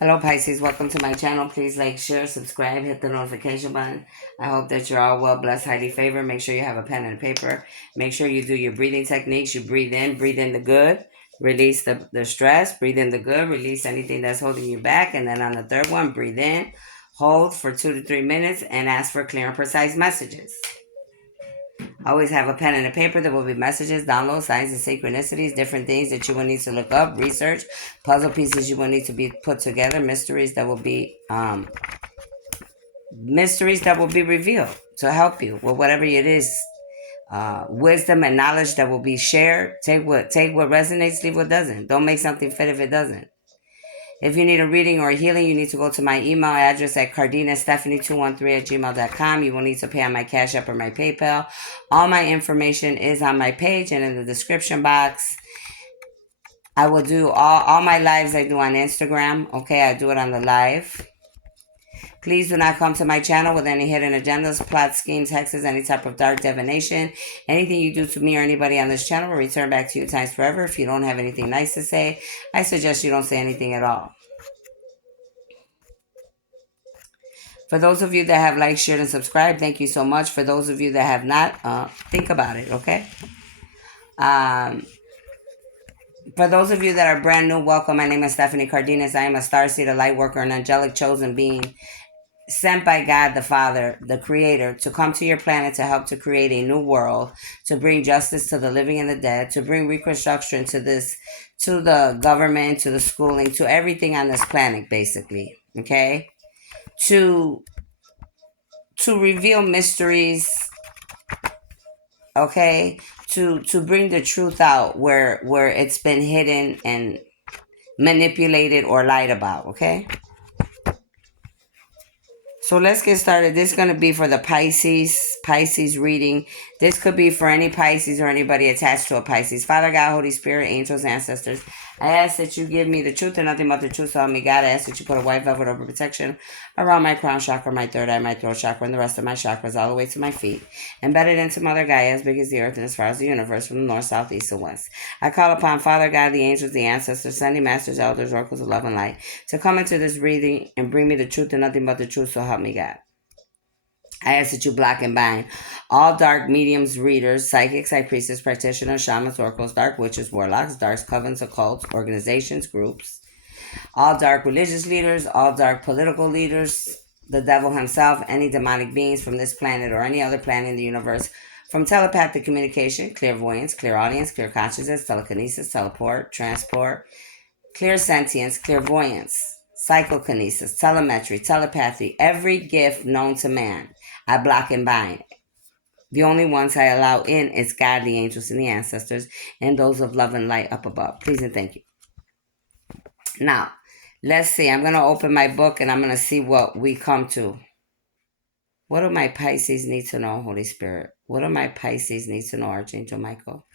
Hello Pisces, welcome to my channel. Please like, share, subscribe, hit the notification button. I hope that you're all well, blessed, highly favored. Make sure you have a pen and paper. Make sure you do your breathing techniques. You breathe in the good, release the stress, breathe in the good, release anything that's holding you back. And then on the third one, breathe in, hold for 2 to 3 minutes, and ask for clear and precise messages. Always have a pen and a paper. There will be messages, downloads, signs, and synchronicities, different things that you will need to look up, research, puzzle pieces you will need to be put together, mysteries that will be revealed to help you with whatever it is. Wisdom and knowledge that will be shared. Take what resonates, leave what doesn't. Don't make something fit if it doesn't. If you need a reading or a healing, you need to go to my email address at cardinastephanie213@gmail.com. You will need to pay on my Cash App or my PayPal. All my information is on my page and in the description box. I will do all my lives I do on Instagram. Okay, I do it on the live. Please do not come to my channel with any hidden agendas, plots, schemes, hexes, any type of dark divination. Anything you do to me or anybody on this channel will return back to you times forever. If you don't have anything nice to say, I suggest you don't say anything at all. For those of you that have liked, shared, and subscribed, thank you so much. For those of you that have not, think about it, okay? Um, for those of you that are brand new, welcome. My name is Stephanie Cardenas. I am a starseed, light worker, an angelic chosen being sent by God the Father, the Creator, to come to your planet to help to create a new world, to bring justice to the living and the dead, to bring reconstruction to the government, to the schooling, to everything on this planet, basically, okay? To reveal mysteries, okay, to bring the truth out where it's been hidden and manipulated or lied about, okay? So let's get started. This is going to be for the Pisces reading. This could be for any Pisces or anybody attached to a Pisces. Father God, Holy Spirit, angels, ancestors, I ask that you give me the truth and nothing but the truth. So help me God. I ask that you put a white velvet over protection around my crown chakra, my third eye, my throat chakra, and the rest of my chakras all the way to my feet. Embedded into Mother Gaia as big as the earth and as far as the universe from the north, south, east, and west. I call upon Father God, the angels, the ancestors, Sunday masters, elders, oracles of love and light to come into this reading and bring me the truth and nothing but the truth. So help me God. I ask that you block and bind all dark mediums, readers, psychics, high priestess, practitioners, shamans, oracles, dark witches, warlocks, dark covens, occults, organizations, groups, all dark religious leaders, all dark political leaders, the devil himself, any demonic beings from this planet or any other planet in the universe, from telepathic communication, clairvoyance, clairaudience, clear consciousness, telekinesis, teleport, transport, clear sentience, clairvoyance, psychokinesis, telemetry, telepathy, every gift known to man, I block and bind. The only ones I allow in is God, the angels, and the ancestors, and those of love and light up above. Please and thank you. Now, let's see. I'm going to open my book and I'm going to see what we come to. What do my Pisces need to know, Holy Spirit? What do my Pisces need to know, Archangel Michael?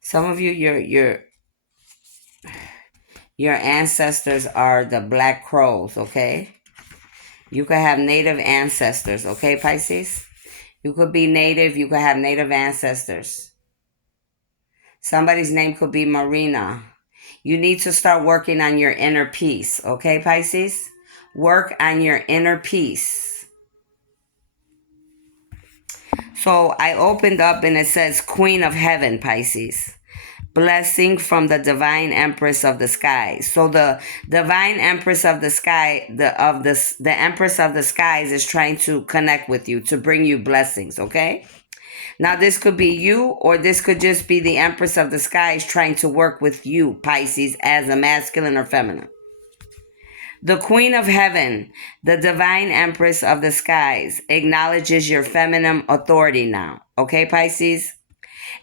Some of you, your ancestors are the black crows, okay? You could have native ancestors, okay, Pisces? You could be native, you could have native ancestors. Somebody's name could be Marina. You need to start working on your inner peace, okay, Pisces? Work on your inner peace. So I opened up and it says Queen of Heaven, Pisces. Blessing from the divine empress of the sky. So the divine empress of the sky, the empress of the skies is trying to connect with you to bring you blessings, okay? Now this could be you, or this could just be the empress of the skies trying to work with you, Pisces, as a masculine or feminine. The Queen of Heaven, the divine empress of the skies, acknowledges your feminine authority now, okay, Pisces?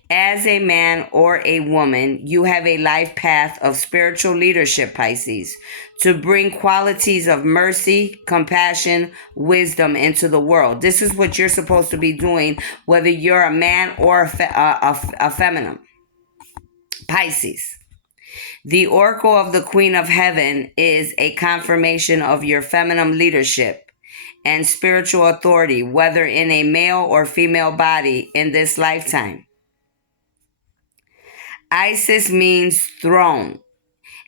As a man or a woman, you have a life path of spiritual leadership, Pisces, to bring qualities of mercy, compassion, wisdom into the world. This is what you're supposed to be doing, whether you're a man or a feminine. Pisces. The Oracle of the Queen of Heaven is a confirmation of your feminine leadership and spiritual authority, whether in a male or female body in this lifetime. Isis means throne.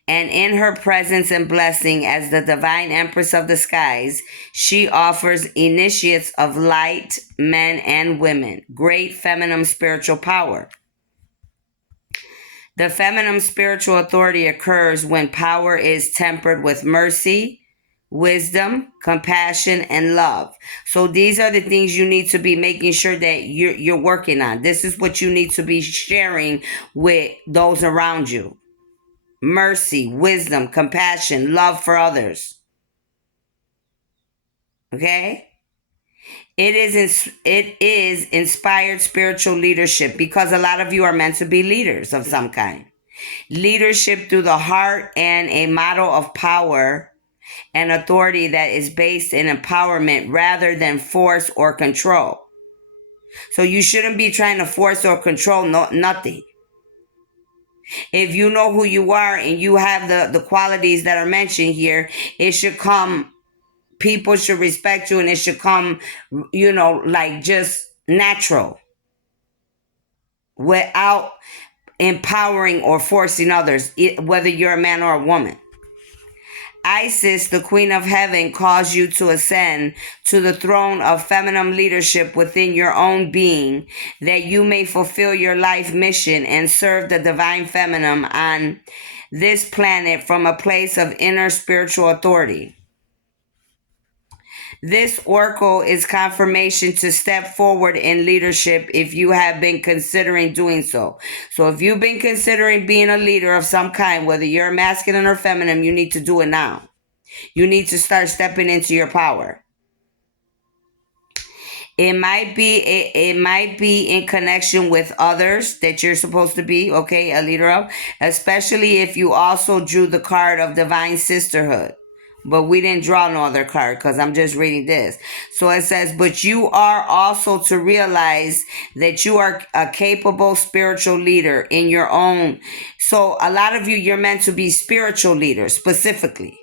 And in her presence and blessing as the divine empress of the skies, she offers initiates of light, men and women, great feminine spiritual power. The feminine spiritual authority occurs when power is tempered with mercy, wisdom, compassion, and love. So these are the things you need to be making sure that you're working on. This is what you need to be sharing with those around you. Mercy, wisdom, compassion, love for others. Okay? It is inspired spiritual leadership, because a lot of you are meant to be leaders of some kind. Leadership through the heart, and a model of power and authority that is based in empowerment rather than force or control. So you shouldn't be trying to force or control nothing. If you know who you are and you have the qualities that are mentioned here, it should come, people should respect you, and it should come, like just natural, without empowering or forcing others, whether you're a man or a woman. Isis, the Queen of Heaven, calls you to ascend to the throne of feminine leadership within your own being, that you may fulfill your life mission and serve the divine feminine on this planet from a place of inner spiritual authority. This oracle is confirmation to step forward in leadership if you have been considering doing so. So if you've been considering being a leader of some kind, whether you're masculine or feminine, you need to do it now. You need to start stepping into your power. It might be in connection with others that you're supposed to be, okay, a leader of, especially if you also drew the card of divine sisterhood. But we didn't draw no other card because I'm just reading this. So it says, but you are also to realize that you are a capable spiritual leader in your own. So a lot of you, you're meant to be spiritual leaders specifically.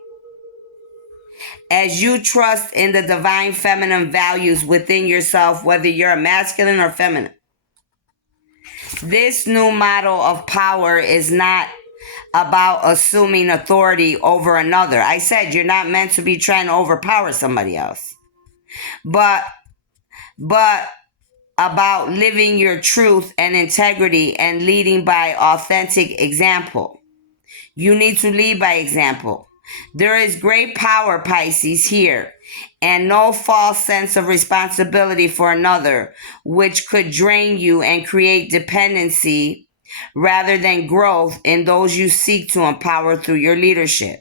As you trust in the divine feminine values within yourself, whether you're a masculine or feminine. This new model of power is not about assuming authority over another. I said you're not meant to be trying to overpower somebody else. But about living your truth and integrity and leading by authentic example. You need to lead by example. There is great power, Pisces, here, and no false sense of responsibility for another, which could drain you and create dependency rather than growth in those you seek to empower through your leadership.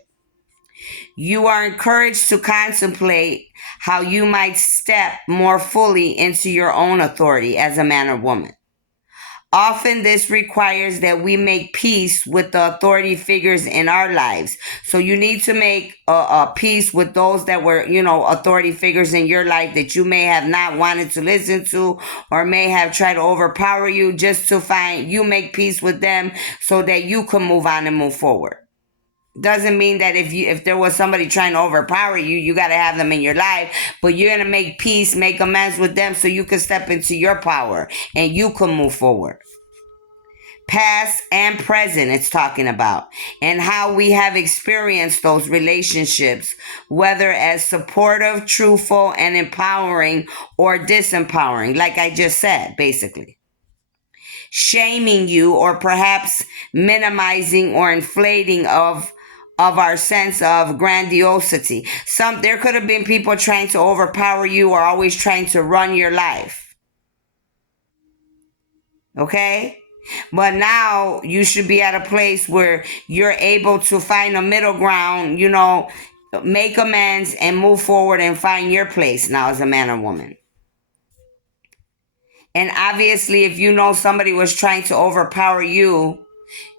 You are encouraged to contemplate how you might step more fully into your own authority as a man or woman. Often this requires that we make peace with the authority figures in our lives. So you need to make a peace with those that were, authority figures in your life that you may have not wanted to listen to, or may have tried to overpower you, just to find you make peace with them so that you can move on and move forward. Doesn't mean that if there was somebody trying to overpower you, you got to have them in your life, but you're going to make peace, make amends with them so you can step into your power and you can move forward. Past and present, it's talking about, and how we have experienced those relationships, whether as supportive, truthful, and empowering, or disempowering, like I just said, basically. Shaming you, or perhaps minimizing or inflating of our sense of grandiosity. There could have been people trying to overpower you or always trying to run your life. Okay? But now you should be at a place where you're able to find a middle ground, make amends and move forward and find your place now as a man or woman. And obviously, if you know somebody was trying to overpower you,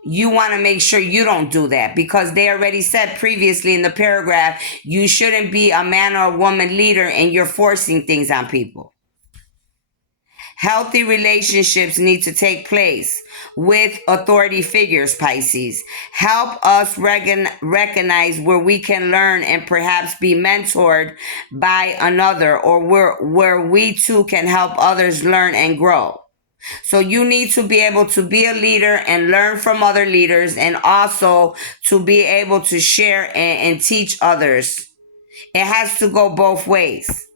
you want to make sure you don't do that, because they already said previously in the paragraph, you shouldn't be a man or a woman leader and you're forcing things on people. Healthy relationships need to take place with authority figures, Pisces. Help us recognize where we can learn and perhaps be mentored by another, or where we too can help others learn and grow. So you need to be able to be a leader and learn from other leaders, and also to be able to share and teach others. It has to go both ways.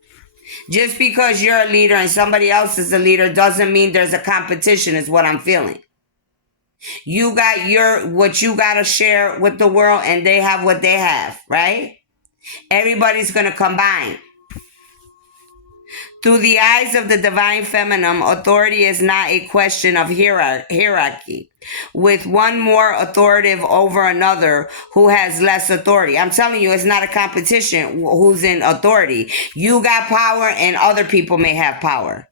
Just because you're a leader and somebody else is a leader doesn't mean there's a competition, is what I'm feeling. You got what you got to share with the world, and they have what they have, right? Everybody's going to combine. Through the eyes of the divine feminine, authority is not a question of hierarchy, with one more authoritative over another who has less authority. I'm telling you, it's not a competition who's in authority. You got power and other people may have power.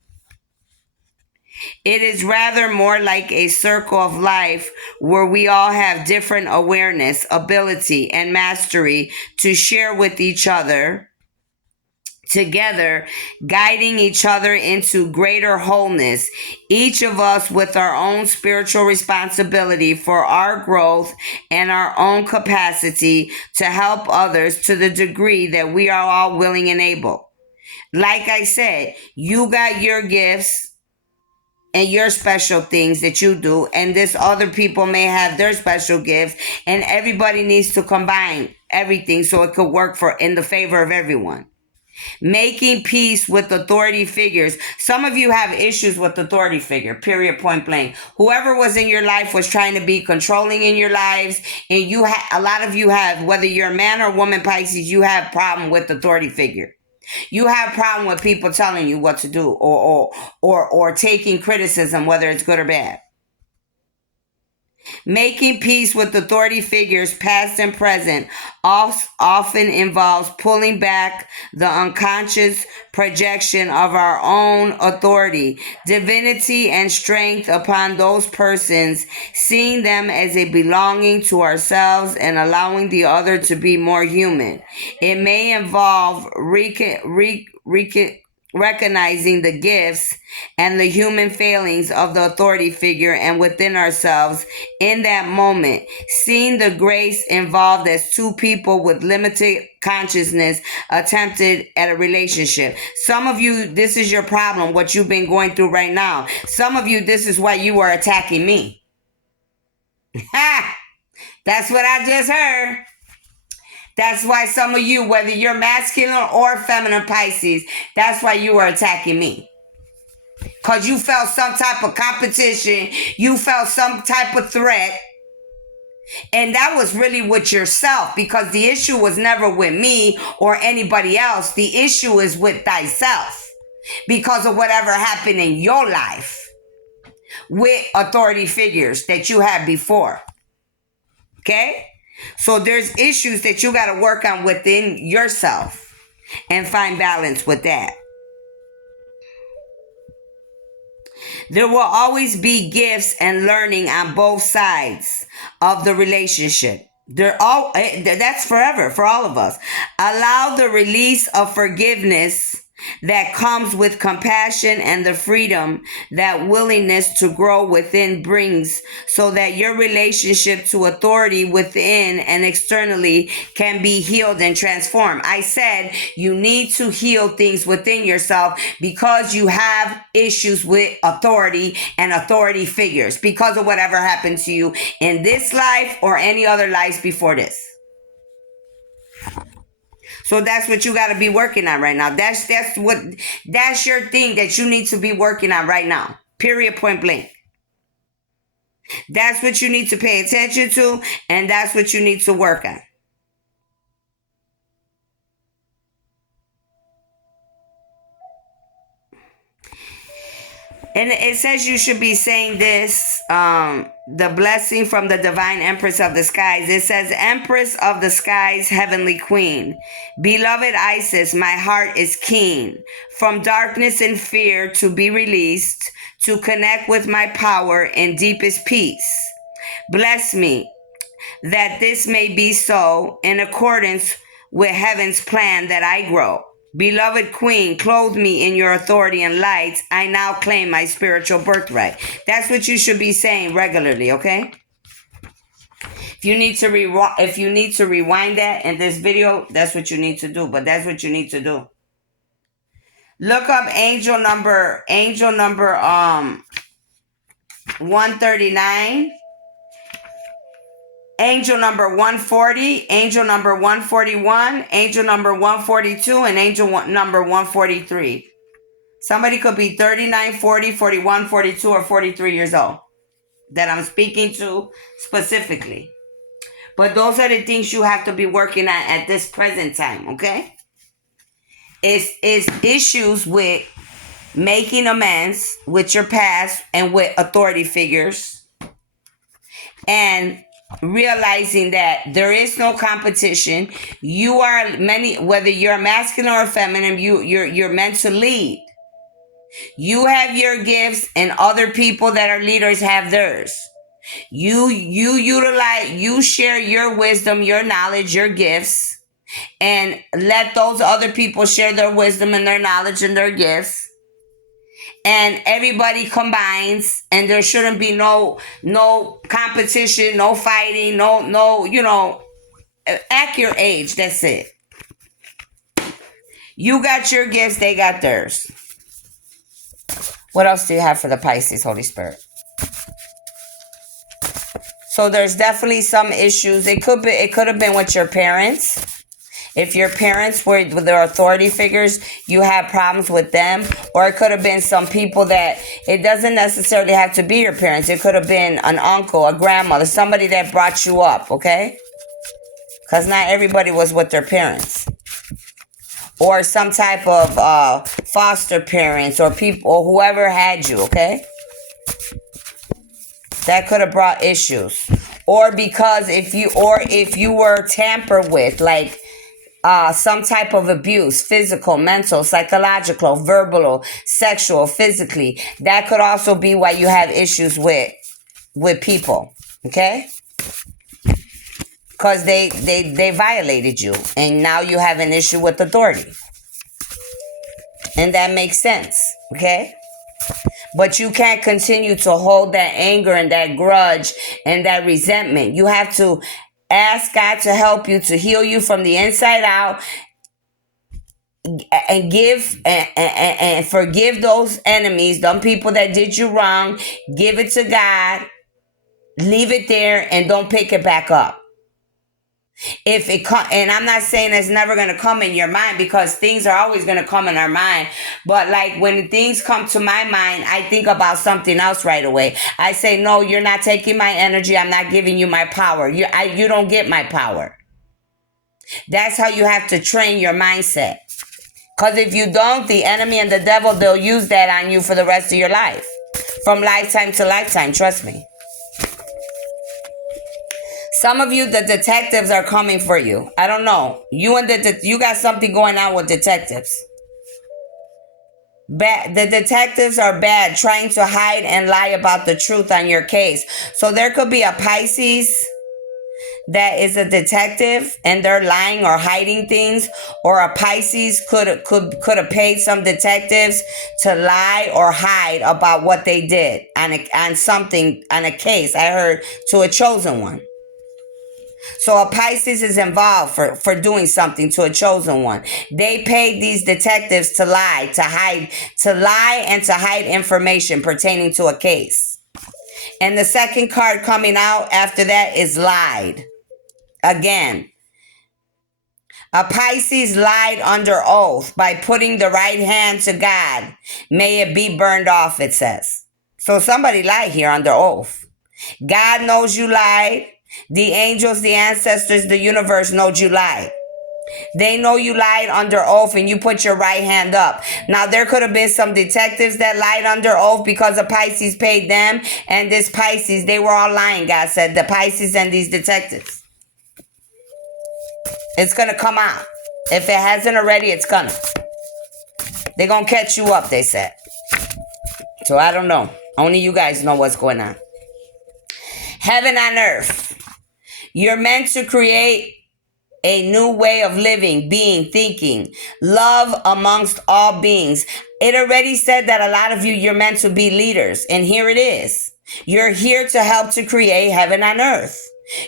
It is rather more like a circle of life where we all have different awareness, ability, and mastery to share with each other together, guiding each other into greater wholeness, each of us with our own spiritual responsibility for our growth and our own capacity to help others to the degree that we are all willing and able. Like I said, you got your gifts and your special things that you do, and this other people may have their special gifts, and everybody needs to combine everything so it could work for in the favor of everyone. Making peace with authority figures. Some of you have issues with authority figure, period, point blank. Whoever was in your life was trying to be controlling in your lives, and a lot of you have, whether you're a man or woman Pisces, you have problem with authority figure. You have problem with people telling you what to do, or taking criticism, whether it's good or bad. Making peace with authority figures, past and present, often involves pulling back the unconscious projection of our own authority, divinity, and strength upon those persons, seeing them as a belonging to ourselves and allowing the other to be more human. It may involve recognizing the gifts and the human failings of the authority figure and within ourselves in that moment, seeing the grace involved as two people with limited consciousness attempted at a relationship. Some of you, this is your problem, what you've been going through right now. Some of you, this is why you are attacking me. Ha! That's what I just heard. That's why some of you, whether you're masculine or feminine Pisces, that's why you are attacking me. Because you felt some type of competition, you felt some type of threat, and that was really with yourself, because the issue was never with me or anybody else. The issue is with thyself because of whatever happened in your life with authority figures that you had before. Okay? So there's issues that you got to work on within yourself and find balance with that. There will always be gifts and learning on both sides of the relationship. That's forever for all of us. Allow the release of forgiveness that comes with compassion and the freedom that willingness to grow within brings, so that your relationship to authority within and externally can be healed and transformed. I said you need to heal things within yourself because you have issues with authority and authority figures because of whatever happened to you in this life or any other lives before this. So that's what you got to be working on right now. That's your thing that you need to be working on right now. Period, point blank. That's what you need to pay attention to, and that's what you need to work on. And it says you should be saying this, the blessing from the divine Empress of the skies. It says, Empress of the skies, heavenly queen. Beloved Isis, my heart is keen. From darkness and fear to be released, to connect with my power in deepest peace. Bless me, that this may be so in accordance with heaven's plan that I grow. Beloved queen, clothe me in your authority and light. I now claim my spiritual birthright. That's what you should be saying regularly, okay? If you need to rewind that in this video, that's what you need to do. But that's what you need to do. Look up angel number 139, angel number 140, angel number 141, angel number 142, and angel number 143. Somebody could be 39, 40, 41, 42, or 43 years old that I'm speaking to specifically. But those are the things you have to be working at this present time, okay? It's issues with making amends with your past and with authority figures, and realizing that there is no competition. You are whether you're masculine or feminine, you're meant to lead. You have your gifts, and other people that are leaders have theirs. You utilize, you share your wisdom, your knowledge, your gifts, and let those other people share their wisdom and their knowledge and their gifts. And everybody combines, and there shouldn't be no competition, no fighting, no, act your age. That's it. You got your gifts, they got theirs. What else do you have for the Pisces, Holy Spirit? So there's definitely some issues. It could have been with your parents. If your parents were their authority figures, you had problems with them. Or it could have been some people that, it doesn't necessarily have to be your parents. It could have been an uncle, a grandmother, somebody that brought you up, okay? Because not everybody was with their parents. Or some type of foster parents or people, or whoever had you, okay? That could have brought issues. Or because if you were tampered with, like some type of abuse, physical, mental, psychological, verbal, sexual, physically, that could also be why you have issues with people, okay? Because they violated you, and now you have an issue with authority. And that makes sense, okay? But you can't continue to hold that anger and that grudge and that resentment. You have to ask God to help you, to heal you from the inside out, and give and forgive those enemies, them people that did you wrong. Give it to God, leave it there, and don't pick it back up. If it and I'm not saying it's never going to come in your mind, because things are always going to come in our mind. But like when things come to my mind, I think about something else right away. I say, no, you're not taking my energy. I'm not giving you my power. You don't get my power. That's how you have to train your mindset. Because if you don't, the enemy and the devil, they'll use that on you for the rest of your life. From lifetime to lifetime, trust me. Some of you, the detectives are coming for you. I don't know. You got something going on with detectives. The detectives are bad, trying to hide and lie about the truth on your case. So there could be a Pisces that is a detective and they're lying or hiding things, or a Pisces could have paid some detectives to lie or hide about what they did on something, on a case. I heard to a chosen one. So a Pisces is involved for doing something to a chosen one. They paid these detectives to lie, and to hide information pertaining to a case. And the second card coming out after that is lied. Again, a Pisces lied under oath by putting the right hand to God. May it be burned off, it says. So somebody lied here under oath. God knows you lied. The angels, the ancestors, the universe knows you lied. They know you lied under oath and you put your right hand up. Now, there could have been some detectives that lied under oath because the Pisces paid them. And this Pisces, they were all lying, God said. The Pisces and these detectives. It's going to come out. If it hasn't already, it's going to. They're going to catch you up, they said. So I don't know. Only you guys know what's going on. Heaven on earth. You're meant to create a new way of living, being, thinking, love amongst all beings. It already said that a lot of you're meant to be leaders. And here it is. You're here to help to create heaven on earth.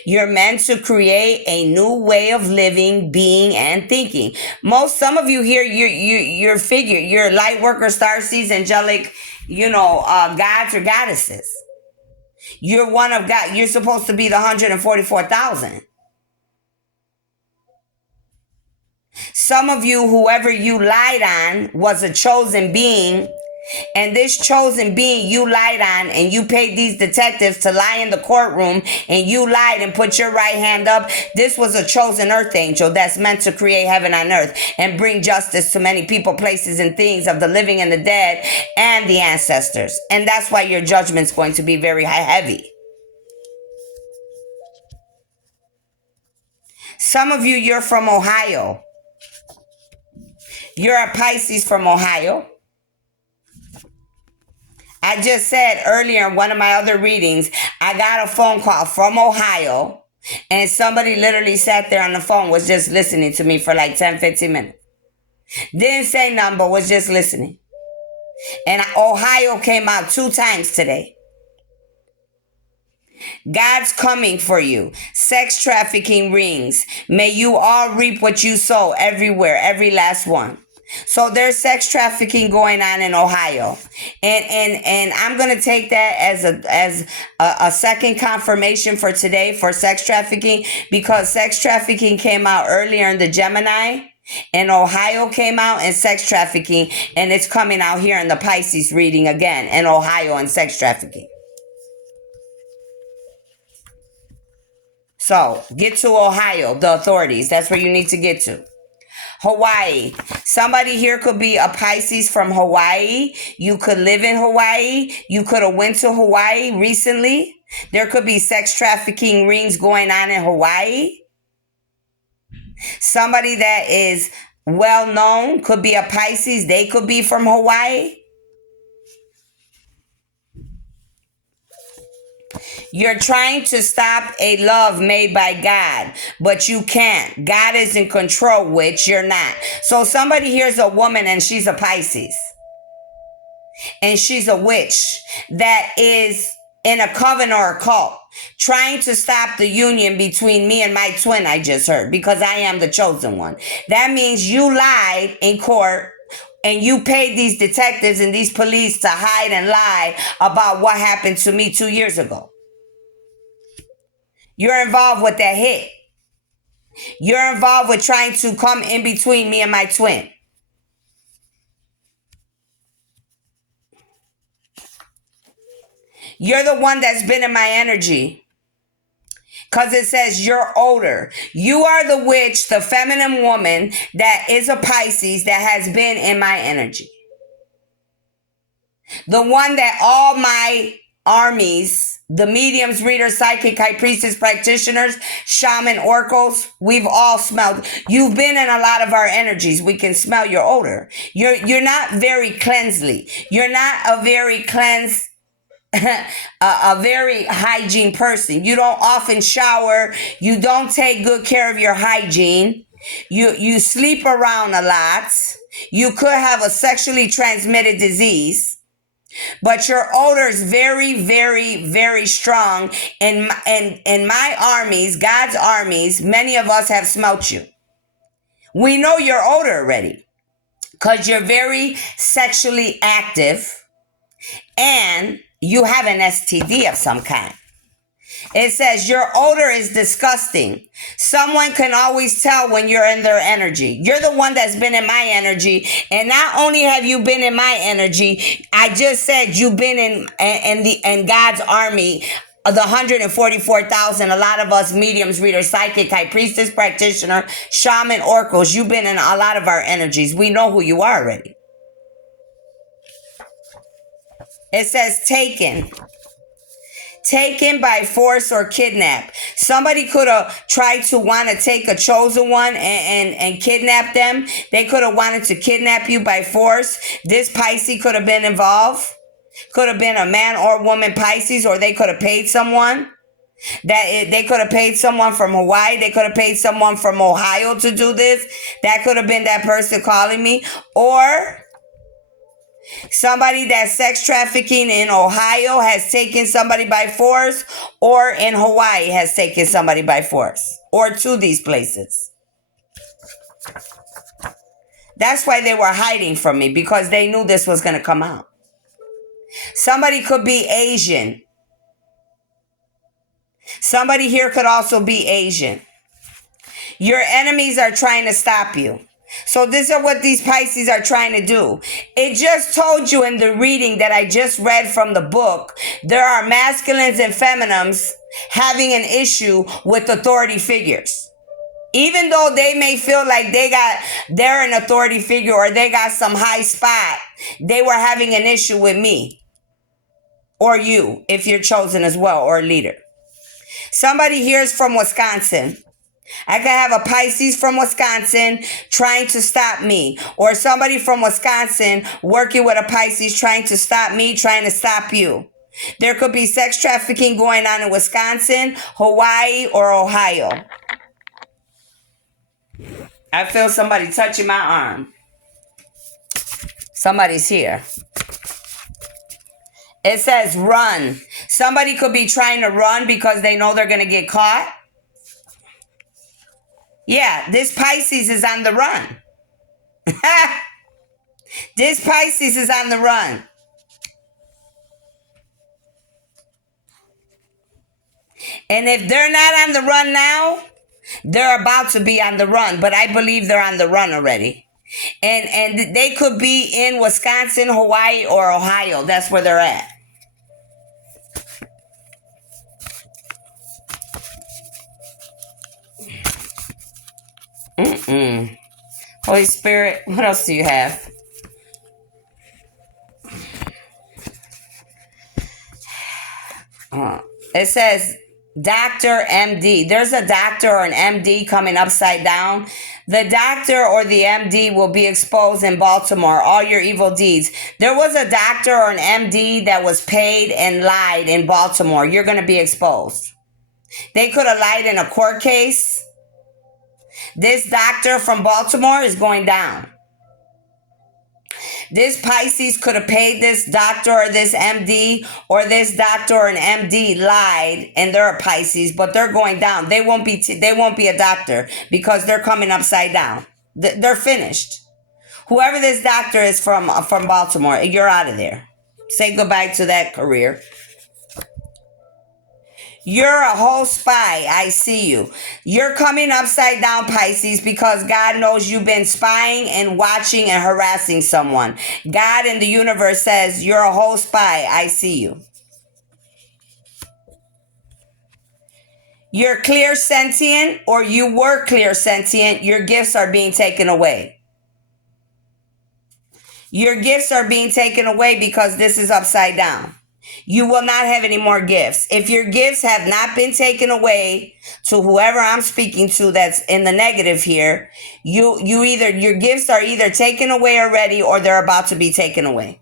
You're meant to create a new way of living, being, and thinking. Some of you here, you're light worker, starseeds, angelic, gods or goddesses. You're one of God. You're supposed to be the 144,000. Some of you, whoever you lied on, was a chosen being. And this chosen being you lied on, and you paid these detectives to lie in the courtroom, and you lied and put your right hand up. This was a chosen earth angel that's meant to create heaven on earth and bring justice to many people, places, and things of the living and the dead and the ancestors. And that's why your judgment's going to be very heavy. Some of you, you're from Ohio. You're a Pisces from Ohio. I just said earlier in one of my other readings, I got a phone call from Ohio, and somebody literally sat there on the phone, was just listening to me for like 10, 15 minutes. Didn't say nothing, but was just listening. And Ohio came out 2 times today. God's coming for you. Sex trafficking rings. May you all reap what you sow everywhere, every last one. So there's sex trafficking going on in Ohio, and I'm gonna take that as a second confirmation for today for sex trafficking, because sex trafficking came out earlier in the Gemini, and Ohio came out in sex trafficking, and it's coming out here in the Pisces reading again in Ohio and sex trafficking. So get to Ohio, the authorities. That's where you need to get to. Hawaii. Somebody here could be a Pisces from Hawaii. You could live in Hawaii. You could have went to Hawaii recently. There could be sex trafficking rings going on in Hawaii. Somebody that is well known could be a Pisces. They could be from Hawaii. You're trying to stop a love made by God, but you can't. God is in control, which you're not. So somebody here's a woman and she's a Pisces. And she's a witch that is in a coven or a cult, trying to stop the union between me and my twin, I just heard, because I am the chosen one. That means you lied in court, and you paid these detectives and these police to hide and lie about what happened to me 2 years ago. You're involved with that hit. You're involved with trying to come in between me and my twin. You're the one that's been in my energy. Because it says you're older. You are the witch, the feminine woman that is a Pisces that has been in my energy. The one that all my armies, the mediums, readers, psychic, high priestess, practitioners, shaman, oracles, we've all smelled. You've been in a lot of our energies. We can smell your odor. You're not very cleansely. You're not a very a very hygiene person. You don't often shower. You don't take good care of your hygiene. You sleep around a lot. You could have a sexually transmitted disease. But your odor is very, very, very strong. In my armies, God's armies, many of us have smelt you. We know your odor already because you're very sexually active and you have an STD of some kind. It says your odor is disgusting. Someone can always tell when you're in their energy. You're the one that's been in my energy. And not only have you been in my energy, I just said you've been in God's army, the 144,000. A lot of us mediums, readers, psychic, high priestess, practitioner, shaman, oracles. You've been in a lot of our energies. We know who you are already. It says taken by force or kidnap. Somebody could have tried to want to take a chosen one and kidnap them. They could have wanted to kidnap you by force. This Pisces could have been involved. Could have been a man or woman Pisces, or they could have paid someone. They could have paid someone from Hawaii. They could have paid someone from Ohio to do this. That could have been that person calling me. Or somebody that's sex trafficking in Ohio has taken somebody by force, or in Hawaii has taken somebody by force, or to these places. That's why they were hiding from me, because they knew this was going to come out. Somebody could be Asian. Somebody here could also be Asian. Your enemies are trying to stop you. So these are what these Pisces are trying to do. It just told you in the reading that I just read from the book, there are masculines and feminines having an issue with authority figures. Even though they may feel like they're an authority figure or they got some high spot, they were having an issue with me or you if you're chosen as well or a leader. Somebody here is from Wisconsin. I could have a Pisces from Wisconsin trying to stop me, or somebody from Wisconsin working with a Pisces trying to stop me, trying to stop you. There could be sex trafficking going on in Wisconsin, Hawaii, or Ohio. I feel somebody touching my arm. Somebody's here. It says run. Somebody could be trying to run because they know they're going to get caught. Yeah, this Pisces is on the run. This Pisces is on the run. And if they're not on the run now, they're about to be on the run. But I believe they're on the run already. And they could be in Wisconsin, Hawaii, or Ohio. That's where they're at. Holy Spirit, what else do you have? It says Dr. MD. There's a doctor or an MD coming upside down. The doctor or the MD will be exposed in Baltimore, all your evil deeds. There was a doctor or an MD that was paid and lied in Baltimore. You're going to be exposed. They could have lied in a court case. This doctor from Baltimore is going down. This Pisces could have paid this doctor or this MD, or this doctor or an MD lied and they're a Pisces, but they're going down. They won't be a doctor because they're coming upside down. They're finished. Whoever this doctor is from Baltimore, you're out of there. Say goodbye to that career. You're a whole spy. I see you. You're coming upside down, Pisces, because God knows you've been spying and watching and harassing someone. God in the universe says, you're a whole spy. I see you. You're clear sentient, or you were clear sentient. Your gifts are being taken away. Your gifts are being taken away because this is upside down. You will not have any more gifts. If your gifts have not been taken away to whoever I'm speaking to that's in the negative here, your gifts are either taken away already or they're about to be taken away.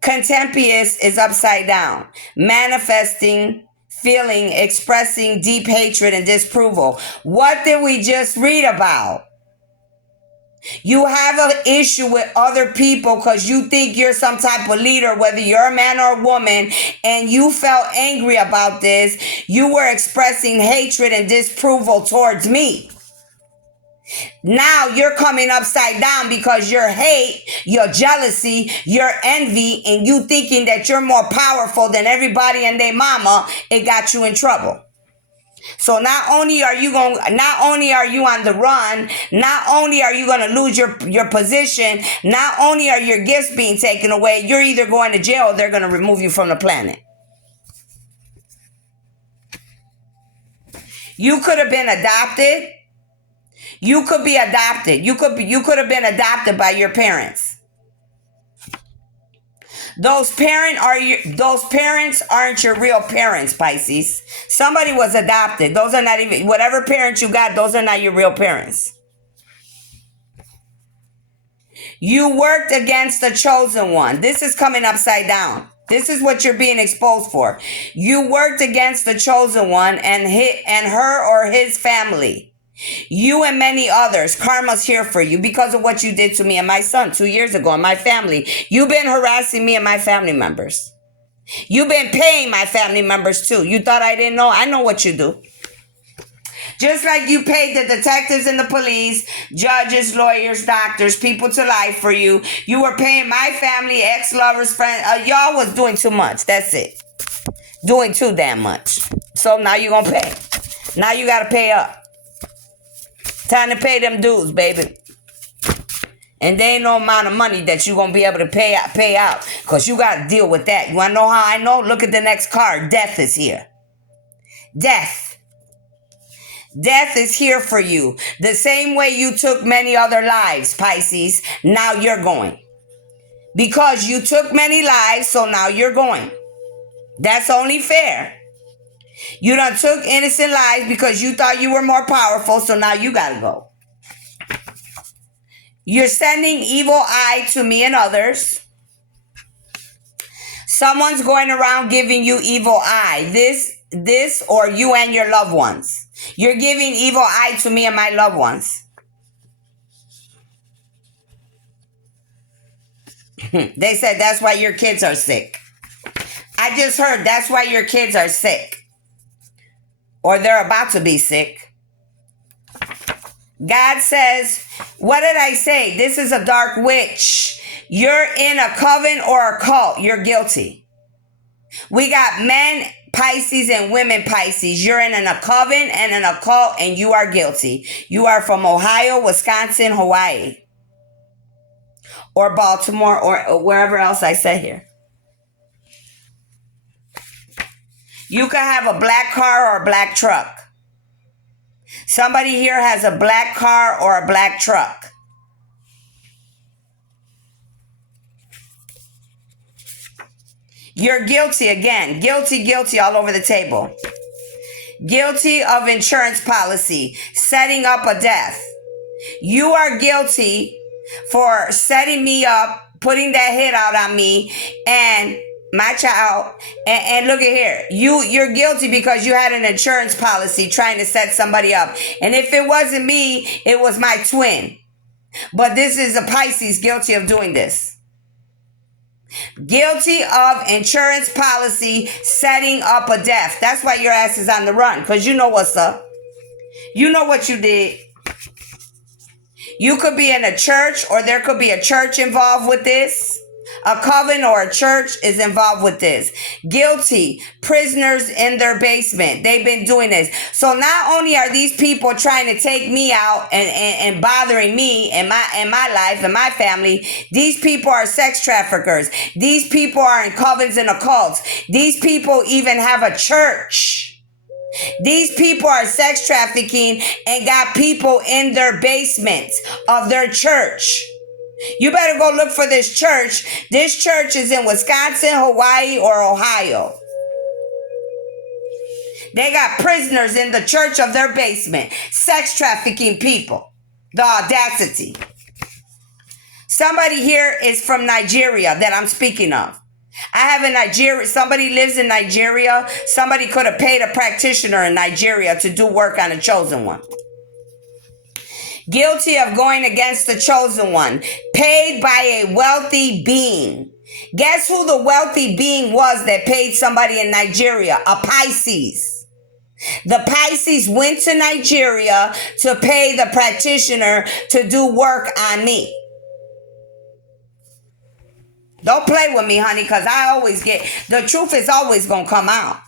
Contemptuous is upside down. Manifesting, feeling, expressing deep hatred and disapproval. What did we just read about? You have an issue with other people because you think you're some type of leader, whether you're a man or a woman, and you felt angry about this. You were expressing hatred and disapproval towards me. Now you're coming upside down because your hate, your jealousy, your envy, and you thinking that you're more powerful than everybody and their mama, it got you in trouble. So not only are you on the run, not only are you going to lose your position, not only are your gifts being taken away, you're either going to jail or they're going to remove you from the planet. You could have been adopted. You could be adopted. You could have been adopted by your parents. Those parents aren't your real parents, Pisces. Somebody was adopted. Those are not even, whatever parents you got, those are not your real parents. You worked against the chosen one. This is coming upside down. This is what you're being exposed for. You worked against the chosen one and her or his family. You and many others, karma's here for you because of what you did to me and my son 2 years ago and my family. You've been harassing me and my family members. You've been paying my family members too. You thought I didn't know? I know what you do. Just like you paid the detectives and the police, judges, lawyers, doctors, people to lie for you. You were paying my family, ex-lovers, friends. Y'all was doing too much. That's it. doing too damn much. So now you're going to pay. Now you got to pay up. Time to pay them dues, baby. And there ain't no amount of money that you're going to be able to pay out. Because you got to deal with that. You want to know how I know? Look at the next card. Death is here. Death. Death is here for you. The same way you took many other lives, Pisces, now you're going. Because you took many lives, so now you're going. That's only fair. You done took innocent lives because you thought you were more powerful, so now you gotta go. You're sending evil eye to me and others. Someone's going around giving you evil eye. This or you and your loved ones. You're giving evil eye to me and my loved ones. They said that's why your kids are sick. I just heard that's why your kids are sick. Or they're about to be sick. God says, what did I say? This is a dark witch. You're in a coven or a cult. You're guilty. We got men Pisces and women Pisces. You're in a coven and in a cult, and you are guilty. You are from Ohio, Wisconsin, Hawaii, or Baltimore, or wherever else I said here. You can have a black car or a black truck. Somebody here has a black car or a black truck. You're guilty again. Guilty, guilty all over the table. Guilty of insurance policy, setting up a death. You are guilty for setting me up, putting that hit out on me and my child. And look at here. You're guilty because you had an insurance policy trying to set somebody up. And if it wasn't me, it was my twin. But this is a Pisces guilty of doing this. Guilty of insurance policy, setting up a death. That's why your ass is on the run, because you know what's up. You know what you did. You could be in a church, or there could be a church involved with this. A coven or a church is involved with this. Guilty. Prisoners in their basement. They've been doing this. So not only are these people trying to take me out and bothering me and my life and my family, these people are sex traffickers. These people are in covens and occults. These people even have a church. These people are sex trafficking and got people in their basements of their church. You better go look for this church. This church is in Wisconsin, Hawaii, or Ohio. They got prisoners in the church of their basement. Sex trafficking people. The audacity. Somebody here is from Nigeria that I'm speaking of. I have a Nigeria. Somebody lives in Nigeria. Somebody could have paid a practitioner in Nigeria to do work on a chosen one. Guilty of going against the chosen one. Paid by a wealthy being. Guess who the wealthy being was that paid somebody in Nigeria? A Pisces. The Pisces went to Nigeria to pay the practitioner to do work on me. Don't play with me, honey, because I always get... The truth is always going to come out.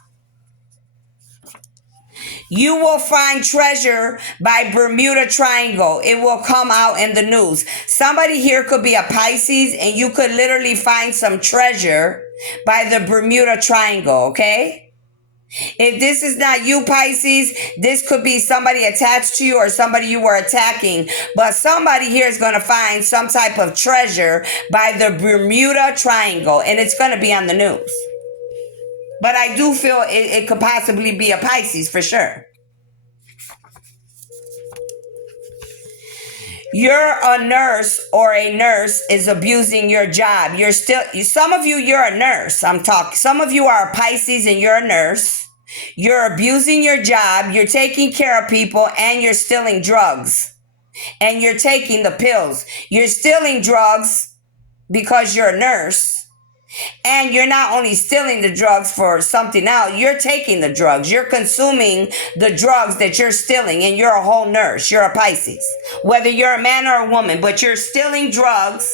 You will find treasure by Bermuda Triangle. It will come out in the news. Somebody here could be a Pisces and you could literally find some treasure by the Bermuda Triangle, okay? If this is not you, Pisces, this could be somebody attached to you or somebody you were attacking. But somebody here is going to find some type of treasure by the Bermuda Triangle, and it's going to be on the news. But I do feel it could possibly be a Pisces for sure. You're a nurse or a nurse is abusing your job. Some of you, you're a nurse. Some of you are a Pisces and you're a nurse. You're abusing your job. You're taking care of people and you're stealing drugs. And you're taking the pills. You're stealing drugs because you're a nurse. And you're not only stealing the drugs for something else, you're taking the drugs. You're consuming the drugs that you're stealing, and you're a whole nurse. You're a Pisces. Whether you're a man or a woman, but you're stealing drugs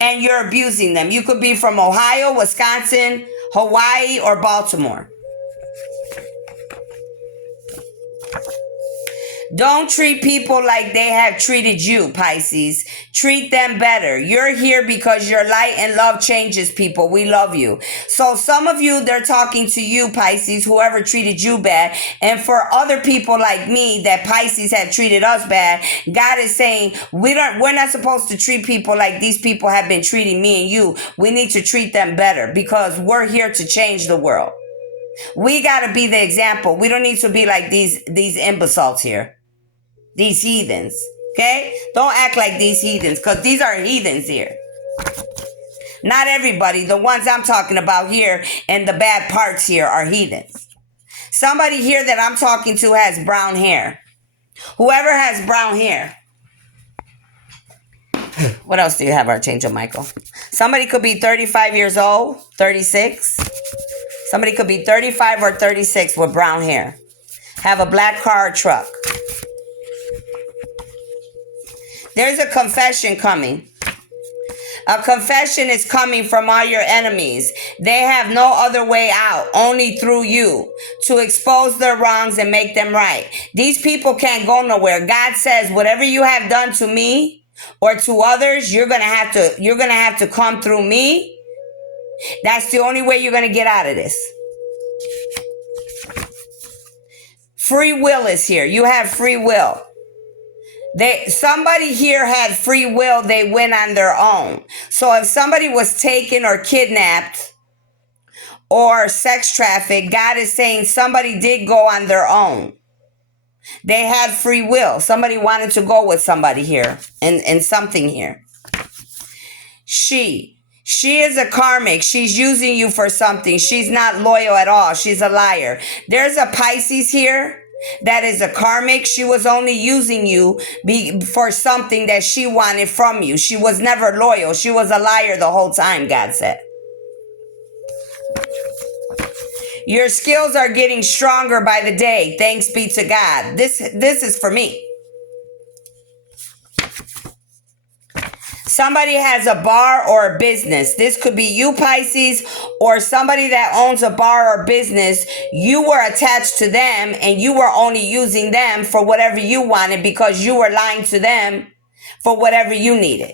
and you're abusing them. You could be from Ohio, Wisconsin, Hawaii, or Baltimore. Don't treat people like they have treated you, Pisces. Treat them better. You're here because your light and love changes people. We love you. So some of you, they're talking to you, Pisces, whoever treated you bad. And for other people like me that Pisces have treated us bad, God is saying we're not supposed to treat people like these people have been treating me and you. We need to treat them better because we're here to change the world. We got to be the example. We don't need to be like these imbeciles here. These heathens, okay? Don't act like these heathens, because these are heathens here. Not everybody. The ones I'm talking about here and the bad parts here are heathens. Somebody here that I'm talking to has brown hair. Whoever has brown hair. What else do you have, Archangel Michael? Somebody could be 35 years old, 36. Somebody could be 35 or 36 with brown hair. Have a black car or truck. There's a confession coming. A confession is coming from all your enemies. They have no other way out, only through you, to expose their wrongs and make them right. These people can't go nowhere. God says, whatever you have done to me or to others, you're gonna have to come through me. That's the only way you're gonna get out of this. Free will is here. You have free will. Somebody here had free will. They went on their own. So if somebody was taken or kidnapped or sex trafficked, God is saying somebody did go on their own. They had free will. Somebody wanted to go with somebody here and something here. She is a karmic. She's using you for something. She's not loyal at all. She's a liar. There's a Pisces here that is a karmic. She was only using you for something that she wanted from you. She was never loyal. She was a liar the whole time, God said. Your skills are getting stronger by the day. Thanks be to God. This is for me. Somebody has a bar or a business. This could be you, Pisces, or somebody that owns a bar or business. You were attached to them and you were only using them for whatever you wanted because you were lying to them for whatever you needed.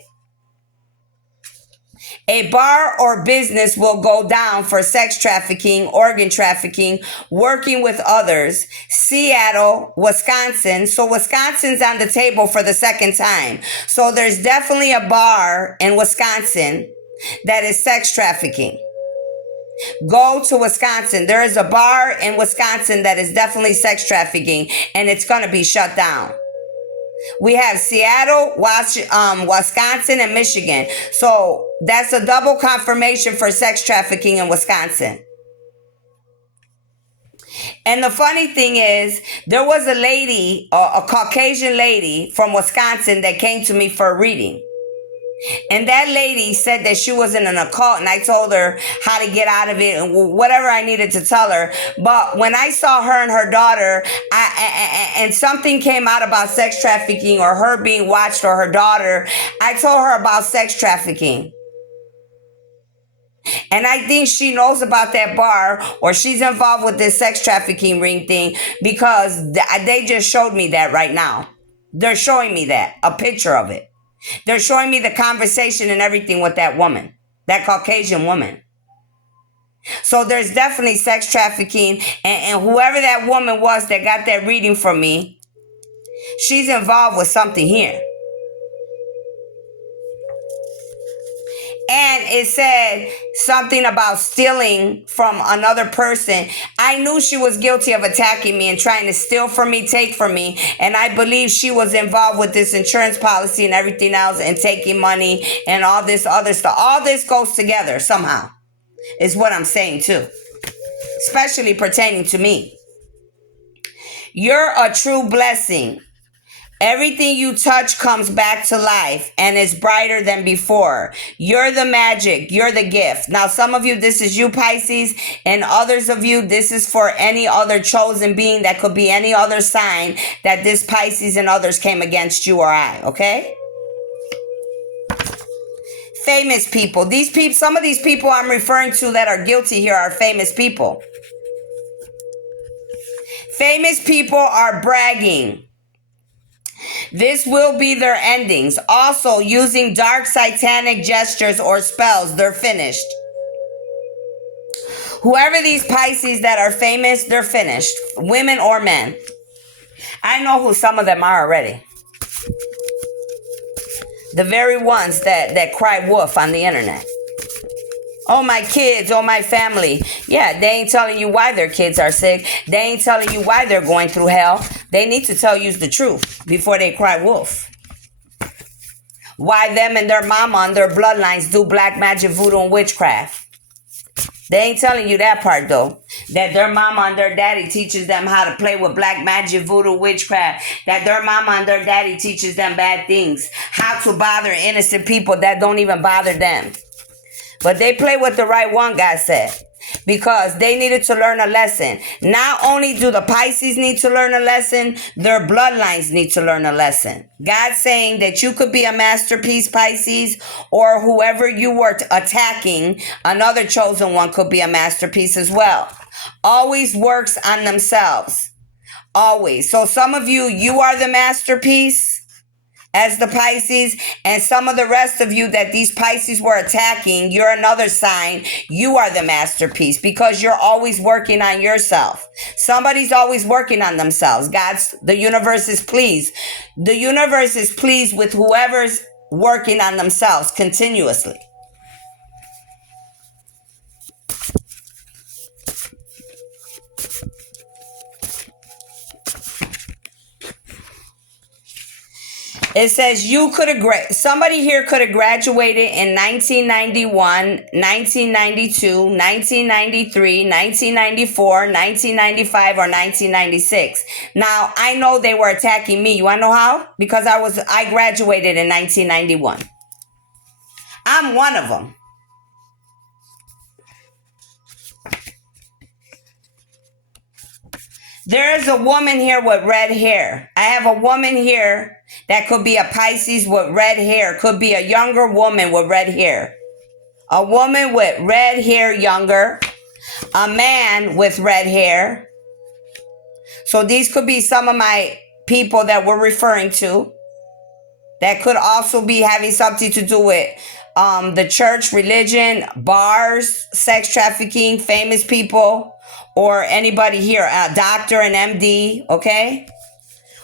A bar or business will go down for sex trafficking, organ trafficking, working with others. Seattle, Wisconsin. So Wisconsin's on the table for the second time. So there's definitely a bar in Wisconsin that is sex trafficking. Go to Wisconsin. There is a bar in Wisconsin that is definitely sex trafficking, and it's going to be shut down. We have Seattle, Wisconsin, and Michigan. So that's a double confirmation for sex trafficking in Wisconsin. And the funny thing is, there was a lady, a Caucasian lady from Wisconsin that came to me for a reading. And that lady said that she was in an occult, and I told her how to get out of it and whatever I needed to tell her. But when I saw her and her daughter, and something came out about sex trafficking or her being watched or her daughter, I told her about sex trafficking. And I think she knows about that bar or she's involved with this sex trafficking ring thing because they just showed me that right now. They're showing me that, a picture of it. They're showing me the conversation and everything with that woman, that Caucasian woman. So there's definitely sex trafficking, and whoever that woman was that got that reading from me, she's involved with something here. And it said something about stealing from another person. I knew she was guilty of attacking me and trying to steal from me, take from me. And I believe she was involved with this insurance policy and everything else and taking money and all this other stuff. All this goes together somehow, is what I'm saying too. Especially pertaining to me. You're a true blessing. Everything you touch comes back to life and is brighter than before. You're the magic. You're the gift. Now, some of you, this is you, Pisces, and others of you, this is for any other chosen being that could be any other sign that this Pisces and others came against you or I, okay? Famous people. These people, some of these people I'm referring to that are guilty here are famous people. Famous people are bragging. This will be their endings. Also, using dark satanic gestures or spells, they're finished. Whoever these Pisces that are famous, they're finished. Women or men. I know who some of them are already. The very ones that cry wolf on the internet. Oh, my kids, oh, my family. Yeah, they ain't telling you why their kids are sick. They ain't telling you why they're going through hell. They need to tell you the truth before they cry wolf. Why them and their mama and their bloodlines do black magic, voodoo, and witchcraft. They ain't telling you that part, though. That their mama and their daddy teaches them how to play with black magic, voodoo, witchcraft. That their mama and their daddy teaches them bad things. How to bother innocent people that don't even bother them. But they play with the right one, God said. Because they needed to learn a lesson. Not only do the Pisces need to learn a lesson, their bloodlines need to learn a lesson. God's saying that you could be a masterpiece, Pisces, or whoever you were attacking, another chosen one could be a masterpiece as well. Always works on themselves. Always. So some of you, you are the masterpiece as the Pisces, and some of the rest of you that these Pisces were attacking, you're another sign. You are the masterpiece because you're always working on yourself. Somebody's always working on themselves. The universe is pleased. The universe is pleased with whoever's working on themselves continuously. It says somebody here could have graduated in 1991, 1992, 1993, 1994, 1995, or 1996. Now, I know they were attacking me. You want to know how? Because I graduated in 1991. I'm one of them. There is a woman here with red hair. I have a woman here that could be a Pisces with red hair. Could be a younger woman with red hair. A woman with red hair younger. A man with red hair. So these could be some of my people that we're referring to. That could also be having something to do with the church, religion, bars, sex trafficking, famous people. Or anybody here, a doctor, an MD, okay?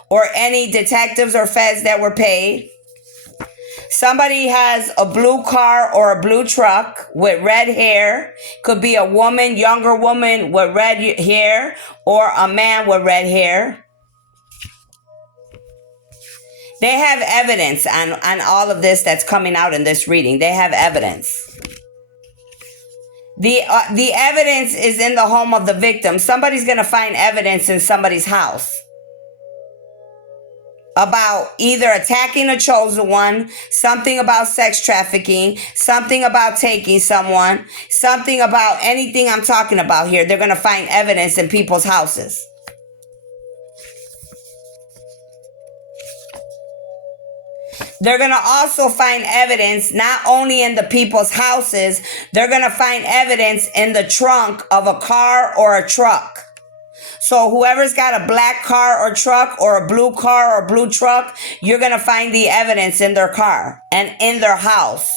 Or any detectives or feds that were paid. Somebody has a blue car or a blue truck with red hair. Could be a woman, younger woman with red hair, or a man with red hair. They have evidence on all of this that's coming out in this reading. They have evidence. The evidence is in the home of the victim. Somebody's going to find evidence in somebody's house about either attacking a chosen one, something about sex trafficking, something about taking someone, something about anything I'm talking about here. They're going to find evidence in people's houses. They're going to also find evidence not only in the people's houses, they're going to find evidence in the trunk of a car or a truck. So whoever's got a black car or truck or a blue car or blue truck, you're going to find the evidence in their car and in their house.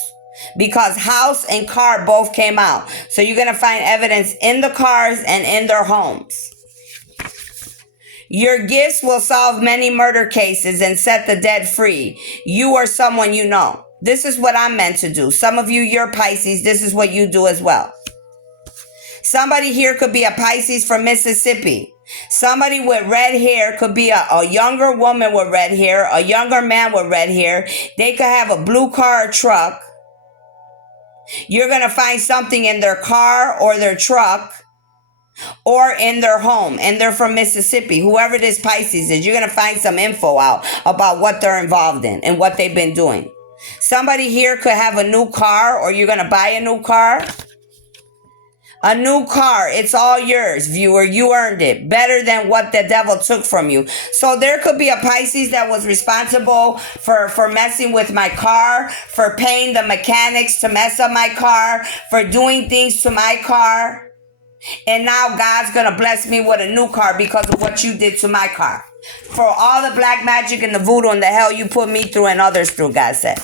Because house and car both came out. So you're going to find evidence in the cars and in their homes. Your gifts will solve many murder cases and set the dead free. You or someone you know. This is what I'm meant to do. Some of you, you're Pisces. This is what you do as well. Somebody here could be a Pisces from Mississippi. Somebody with red hair could be a younger woman with red hair, a younger man with red hair. They could have a blue car or truck. You're going to find something in their car or their truck. Or in their home, and they're from Mississippi. Whoever this Pisces is, you're going to find some info out about what they're involved in and what they've been doing. Somebody here could have a new car, or you're going to buy a new car. A new car, it's all yours, viewer. You earned it. Better than what the devil took from you. So there could be a Pisces that was responsible for messing with my car, for paying the mechanics to mess up my car, for doing things to my car. And now God's going to bless me with a new car because of what you did to my car. For all the black magic and the voodoo and the hell you put me through and others through, God said.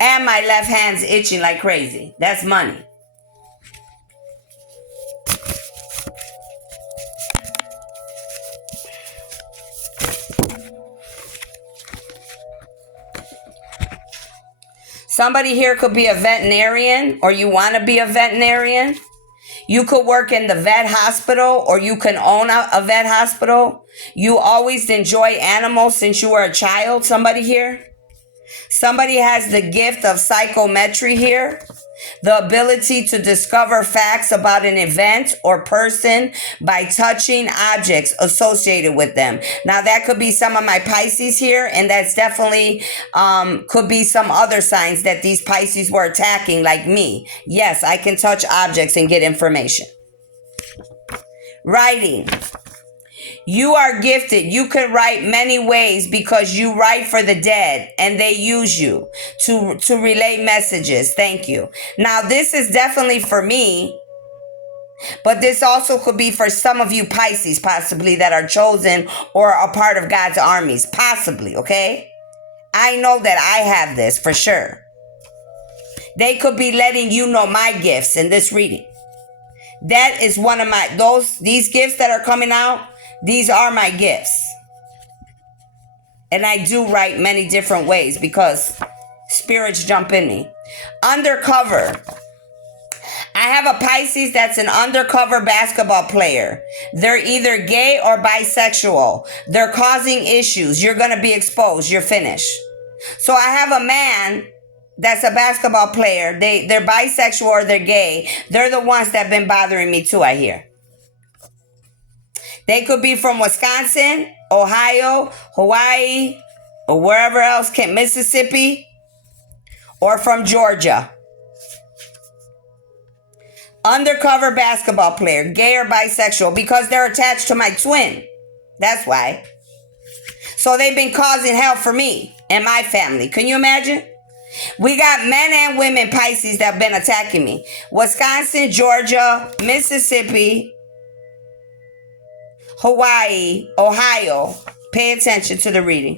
And my left hand's itching like crazy. That's money. Somebody here could be a veterinarian, or you want to be a veterinarian. You could work in the vet hospital, or you can own a vet hospital. You always enjoy animals since you were a child. Somebody here. Somebody has the gift of psychometry here, the ability to discover facts about an event or person by touching objects associated with them. Now that could be some of my Pisces here, and that's definitely could be some other signs that these Pisces were attacking, like me. Yes, I can touch objects and get information. Writing. You are gifted. You can write many ways because you write for the dead and they use you to relay messages. Thank you. Now, this is definitely for me, but this also could be for some of you Pisces, possibly, that are chosen or a part of God's armies. Possibly, okay? I know that I have this for sure. They could be letting you know my gifts in this reading. That is one of these gifts that are coming out. These are my gifts. And I do write many different ways because spirits jump in me. Undercover. I have a Pisces that's an undercover basketball player. They're either gay or bisexual. They're causing issues. You're going to be exposed. You're finished. So I have a man that's a basketball player. They're bisexual or they're gay. They're the ones that have been bothering me too, I hear. They could be from Wisconsin, Ohio, Hawaii, or wherever else, Mississippi, or from Georgia. Undercover basketball player, gay or bisexual, because they're attached to my twin. That's why. So they've been causing hell for me and my family. Can you imagine? We got men and women Pisces that have been attacking me. Wisconsin, Georgia, Mississippi, Hawaii, Ohio. Pay attention to the reading.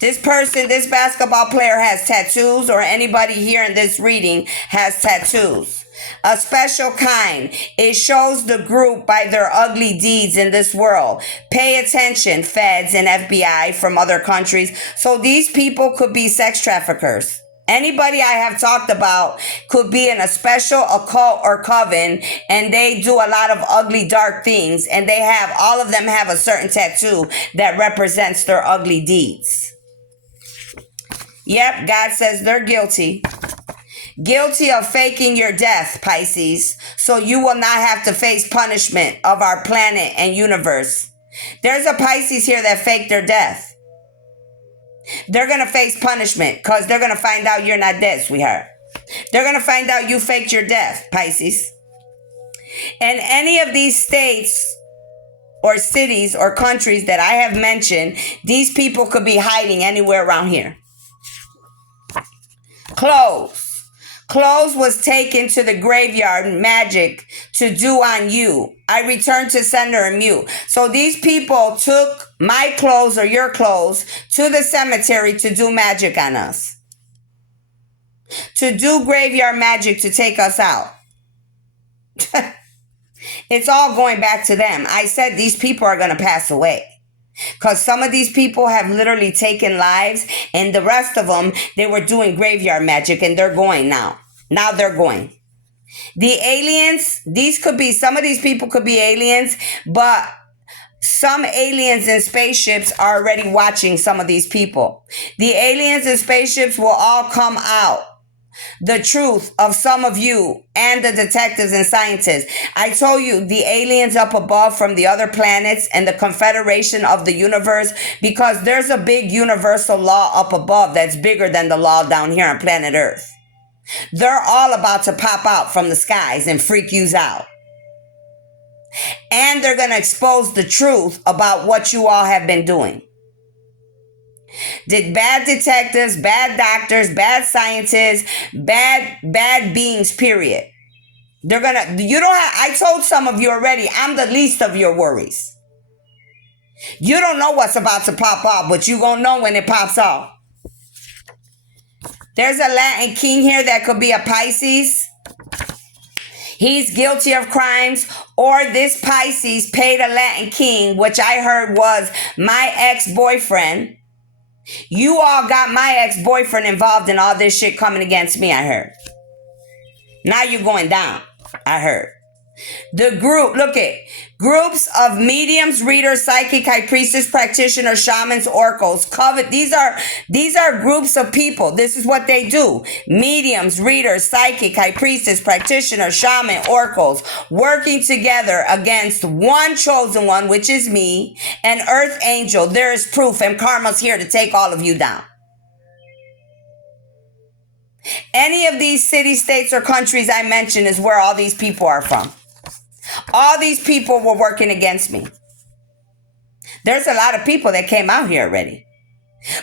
This basketball player has tattoos, or anybody here in this reading has tattoos. A special kind. It shows the group by their ugly deeds in this world. Pay attention, feds and FBI from other countries. So these people could be sex traffickers. Anybody I have talked about could be in a special occult or coven, and they do a lot of ugly, dark things, and all of them have a certain tattoo that represents their ugly deeds. Yep, God says they're guilty. Guilty of faking your death, Pisces, so you will not have to face punishment of our planet and universe. There's a Pisces here that faked their death. They're going to face punishment because they're going to find out you're not dead, sweetheart. They're going to find out you faked your death, Pisces. And any of these states or cities or countries that I have mentioned, these people could be hiding anywhere around here. Clothes. Clothes was taken to the graveyard, magic to do on you. I returned to sender and mute. So these people took my clothes or your clothes to the cemetery to do magic on us. To do graveyard magic to take us out. It's all going back to them. I said these people are going to pass away. Because some of these people have literally taken lives, and the rest of them, they were doing graveyard magic, and they're going now. Now they're going. The aliens, some of these people could be aliens, but some aliens in spaceships are already watching some of these people. The aliens in spaceships will all come out. The truth of some of you and the detectives and scientists. I told you the aliens up above from the other planets and the confederation of the universe, because there's a big universal law up above that's bigger than the law down here on planet Earth. They're all about to pop out from the skies and freak you out. And they're going to expose the truth about what you all have been doing. Did bad detectives, bad doctors, bad scientists, bad beings, period. They're going to, you don't have, I told some of you already, I'm the least of your worries. You don't know what's about to pop off, but you're going to know when it pops off. There's a Latin king here that could be a Pisces. He's guilty of crimes, or this Pisces paid a Latin king, which I heard was my ex-boyfriend. You all got my ex-boyfriend involved in all this shit coming against me, I heard. Now you're going down, I heard. The group, look at groups of mediums, readers, psychic, high priestess, practitioners, shamans, oracles, covet. These are groups of people. This is what they do. Mediums, readers, psychic, high priestess, practitioners, shaman, oracles, working together against one chosen one, which is me, an earth angel. There is proof, and karma's here to take all of you down. Any of these cities, states, or countries I mentioned is where all these people are from. All these people were working against me. There's a lot of people that came out here already.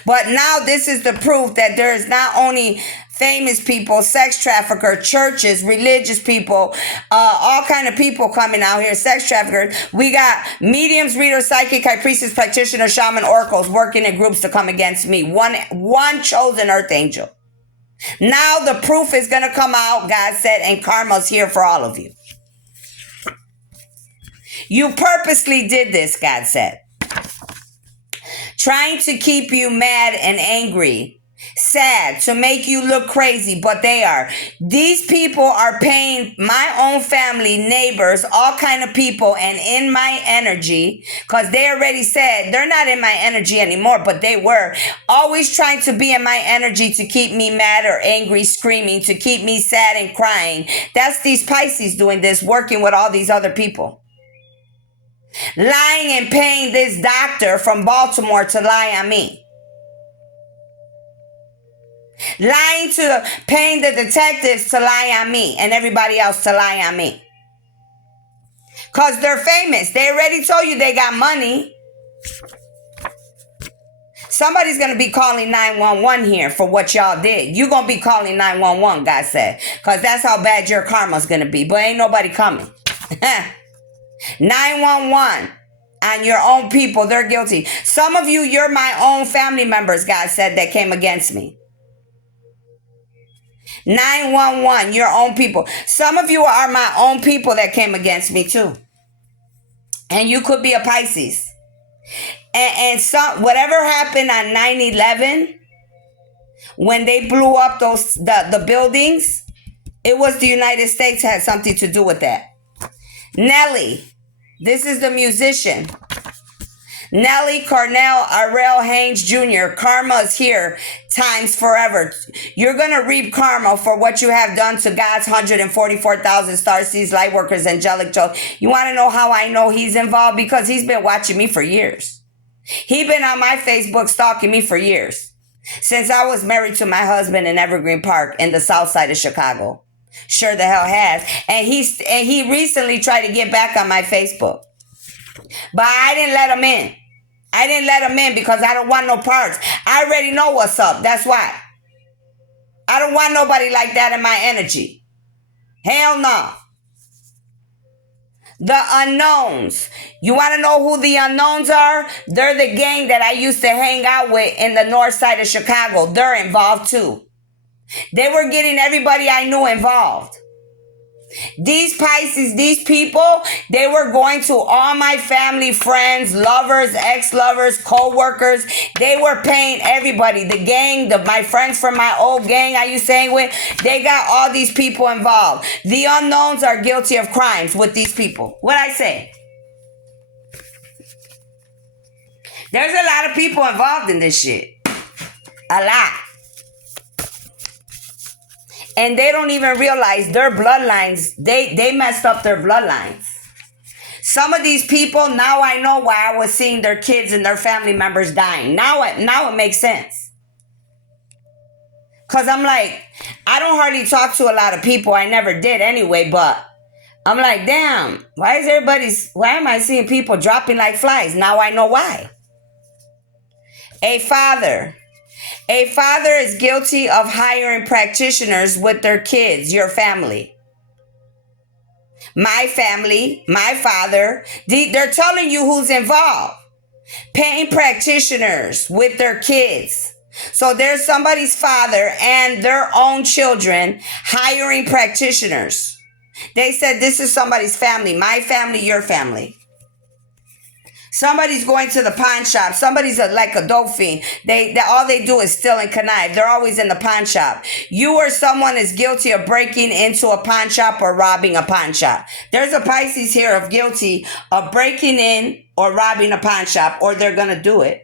But now this is the proof that there's not only famous people, sex traffickers, churches, religious people, all kind of people coming out here, sex traffickers. We got mediums, readers, psychic, high priestess, practitioners, shaman, oracles working in groups to come against me. One chosen earth angel. Now the proof is going to come out, God said, and karma's here for all of you. You purposely did this, God said. Trying to keep you mad and angry, sad, to make you look crazy, but they are. These people are paying my own family, neighbors, all kind of people, and in my energy, because they already said they're not in my energy anymore, but they were always trying to be in my energy to keep me mad or angry, screaming, to keep me sad and crying. That's these Pisces doing this, working with all these other people. Lying and paying this doctor from Baltimore to lie on me. Lying to paying the detectives to lie on me and everybody else to lie on me. Because they're famous. They already told you they got money. Somebody's going to be calling 911 here for what y'all did. You're going to be calling 911, God said. Because that's how bad your karma's going to be. But ain't nobody coming. 911 on your own people, they're guilty. Some of you, you're my own family members, God said, that came against me. 911, your own people. Some of you are my own people that came against me too. And you could be a Pisces. And some, whatever happened on 9/11, when they blew up the buildings, it was the United States had something to do with that. Nelly, this is the musician. Nelly Cornell Arrell Haynes Jr. Karma is here times forever. You're going to reap karma for what you have done to God's 144,000 starseeds, light workers, angelic children. You want to know how I know he's involved? Because he's been watching me for years. He's been on my Facebook stalking me for years. Since I was married to my husband in Evergreen Park in the south side of Chicago. Sure the hell has. And he recently tried to get back on my Facebook. But I didn't let him in. I didn't let him in because I don't want no parts. I already know what's up. That's why. I don't want nobody like that in my energy. Hell no. The unknowns. You want to know who the unknowns are? They're the gang that I used to hang out with in the north side of Chicago. They're involved too. They were getting everybody I knew involved. These Pisces, these people, they were going to all my family, friends, lovers, ex-lovers, co-workers. They were paying everybody. The gang, my friends from my old gang I used to hang with, they got all these people involved. The unknowns are guilty of crimes with these people. What'd I say? There's a lot of people involved in this shit. A lot. And they don't even realize their bloodlines, they messed up their bloodlines. Some of these people, now I know why I was seeing their kids and their family members dying. Now it makes sense. Because I'm like, I don't hardly talk to a lot of people. I never did anyway, but I'm like, damn, why am I seeing people dropping like flies? Now I know why. A father. A father is guilty of hiring practitioners with their kids, your family. My family, my father, they're telling you who's involved. Paying practitioners with their kids. So there's somebody's father and their own children hiring practitioners. They said this is somebody's family, my family, your family. Somebody's going to the pawn shop. Somebody's like a dope fiend. They all they do is steal and connive. They're always in the pawn shop. You or someone is guilty of breaking into a pawn shop or robbing a pawn shop. There's a Pisces here of guilty of breaking in or robbing a pawn shop, or they're gonna do it.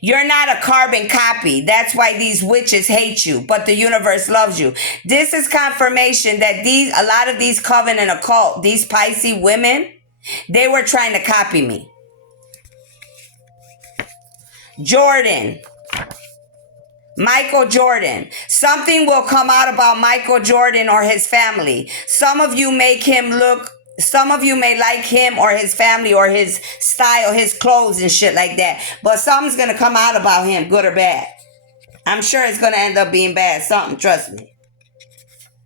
You're not a carbon copy. That's why these witches hate you, but the universe loves you. This is confirmation that a lot of these coven and occult, these Pisces women, they were trying to copy me. Jordan. Michael Jordan. Something will come out about Michael Jordan or his family. Some of you may like him or his family or his style, his clothes and shit like that. But something's going to come out about him, good or bad. I'm sure it's going to end up being bad. Something, trust me.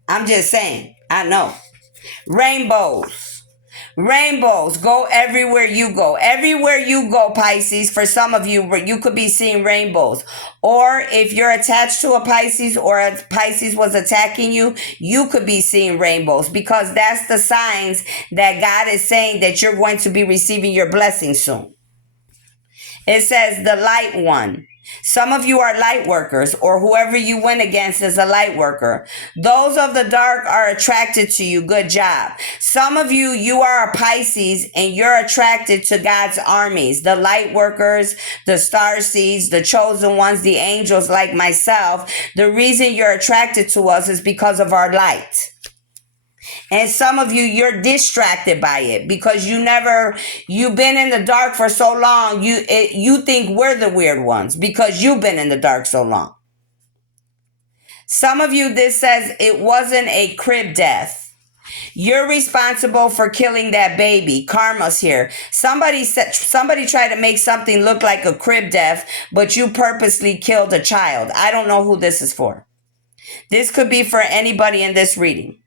I'm just saying. I know. Rainbows. Rainbows go everywhere you go. Everywhere you go, Pisces, for some of you, you could be seeing rainbows. Or if you're attached to a Pisces or a Pisces was attacking you, you could be seeing rainbows, because that's the signs that God is saying that you're going to be receiving your blessing soon. It says the light one. Some of you are light workers, or whoever you went against is a light worker. Those of the dark are attracted to you. Good job. Some of you, you are a Pisces and you're attracted to God's armies. The light workers, the star seeds, the chosen ones, the angels like myself. The reason you're attracted to us is because of our light. And some of you, you're distracted by it because you've been in the dark for so long. You think we're the weird ones because you've been in the dark so long. Some of you, this says it wasn't a crib death. You're responsible for killing that baby. Karma's here. Somebody tried to make something look like a crib death, but you purposely killed a child. I don't know who this is for. This could be for anybody in this reading.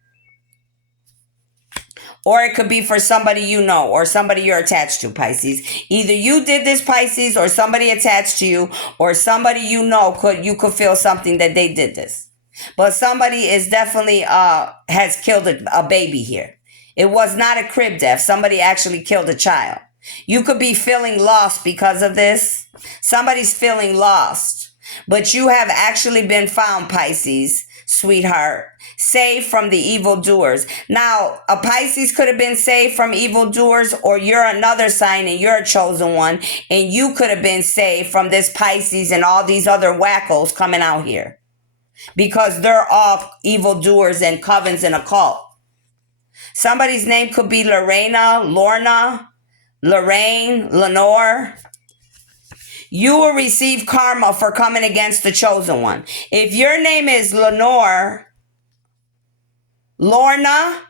Or it could be for somebody you know or somebody you're attached to, Pisces. Either you did this, Pisces, or somebody attached to you, or somebody you know you could feel something that they did this. But somebody is definitely has killed a baby here. It was not a crib death. Somebody actually killed a child. You could be feeling lost because of this. Somebody's feeling lost. But you have actually been found, Pisces, sweetheart, saved from the evildoers. Now, a Pisces could have been saved from evildoers, or you're another sign and you're a chosen one, and you could have been saved from this Pisces and all these other wackos coming out here, because they're all evildoers and covens and occult. Somebody's name could be Lorena, Lorna, Lorraine, Lenore. You will receive karma for coming against the chosen one. If your name is Lenore, Lorna,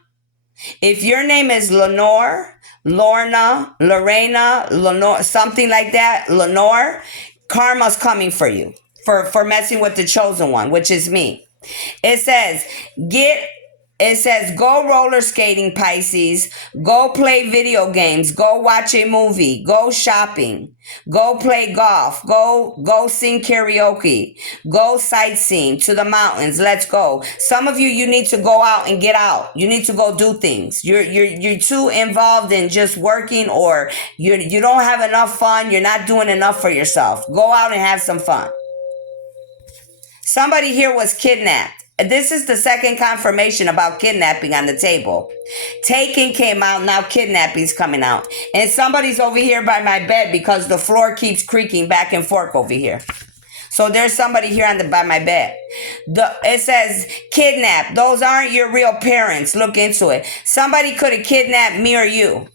if your name is Lenore, Lorna, Lorena, Lenore, something like that, Lenore, karma's coming for you for messing with the chosen one, which is me. It says, go roller skating, Pisces. Go play video games. Go watch a movie. Go shopping. Go play golf. Go sing karaoke. Go sightseeing to the mountains. Let's go. Some of you, you need to go out and get out. You need to go do things. You're too involved in just working, or you don't have enough fun. You're not doing enough for yourself. Go out and have some fun. Somebody here was kidnapped. This is the second confirmation about kidnapping on the table. Taking came out, now kidnapping's coming out. And somebody's over here by my bed because the floor keeps creaking back and forth over here. So there's somebody here by my bed. It says kidnap. Those aren't your real parents. Look into it. Somebody could have kidnapped me or you.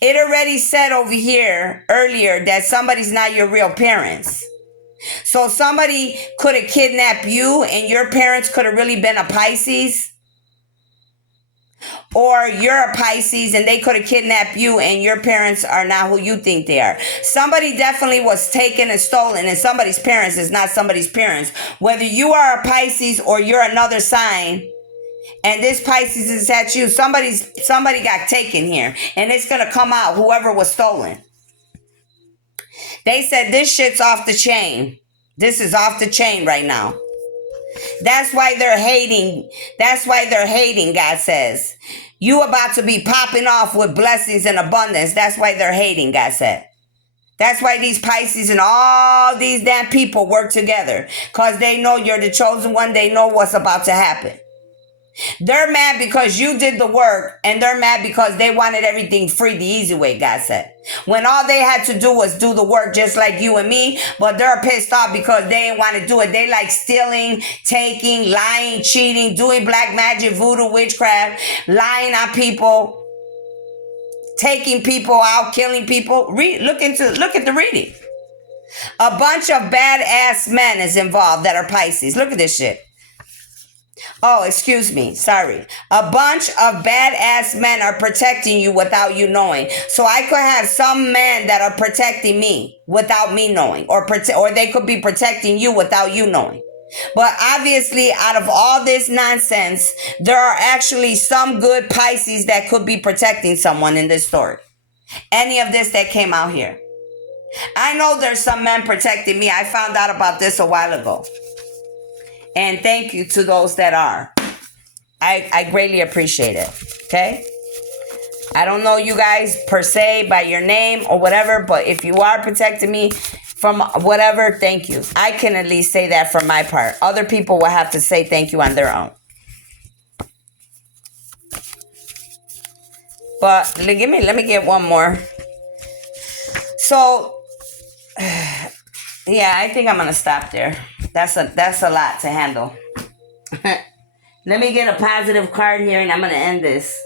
It already said over here earlier that somebody's not your real parents. So somebody could have kidnapped you and your parents could have really been a Pisces. Or you're a Pisces and they could have kidnapped you and your parents are not who you think they are. Somebody definitely was taken and stolen, and somebody's parents is not somebody's parents. Whether you are a Pisces or you're another sign, and this Pisces is at you, somebody got taken here, and it's gonna come out whoever was stolen. They said this shit's off the chain. This is off the chain right now. That's why they're hating. That's why they're hating, God says. You about to be popping off with blessings and abundance. That's why they're hating, God said. That's why these Pisces and all these damn people work together. Because they know you're the chosen one. They know what's about to happen. They're mad because you did the work, and they're mad because they wanted everything free the easy way, God said. When all they had to do was do the work just like you and me, but they're pissed off because they didn't want to do it. They like stealing, taking, lying, cheating, doing black magic, voodoo, witchcraft, lying on people, taking people out, killing people. Look at the reading. A bunch of badass men is involved that are Pisces. Look at this shit. Oh, excuse me. Sorry. A bunch of badass men are protecting you without you knowing. So I could have some men that are protecting me without me knowing, or they could be protecting you without you knowing. But obviously, out of all this nonsense, there are actually some good Pisces that could be protecting someone in this story. Any of this that came out here. I know there's some men protecting me. I found out about this a while ago. And thank you to those that are. I greatly appreciate it. Okay? I don't know you guys per se by your name or whatever, but if you are protecting me from whatever, thank you. I can at least say that for my part. Other people will have to say thank you on their own. But let me get one more. So, yeah, I think I'm gonna stop there. That's a lot to handle. Let me get a positive card here, and I'm gonna end this.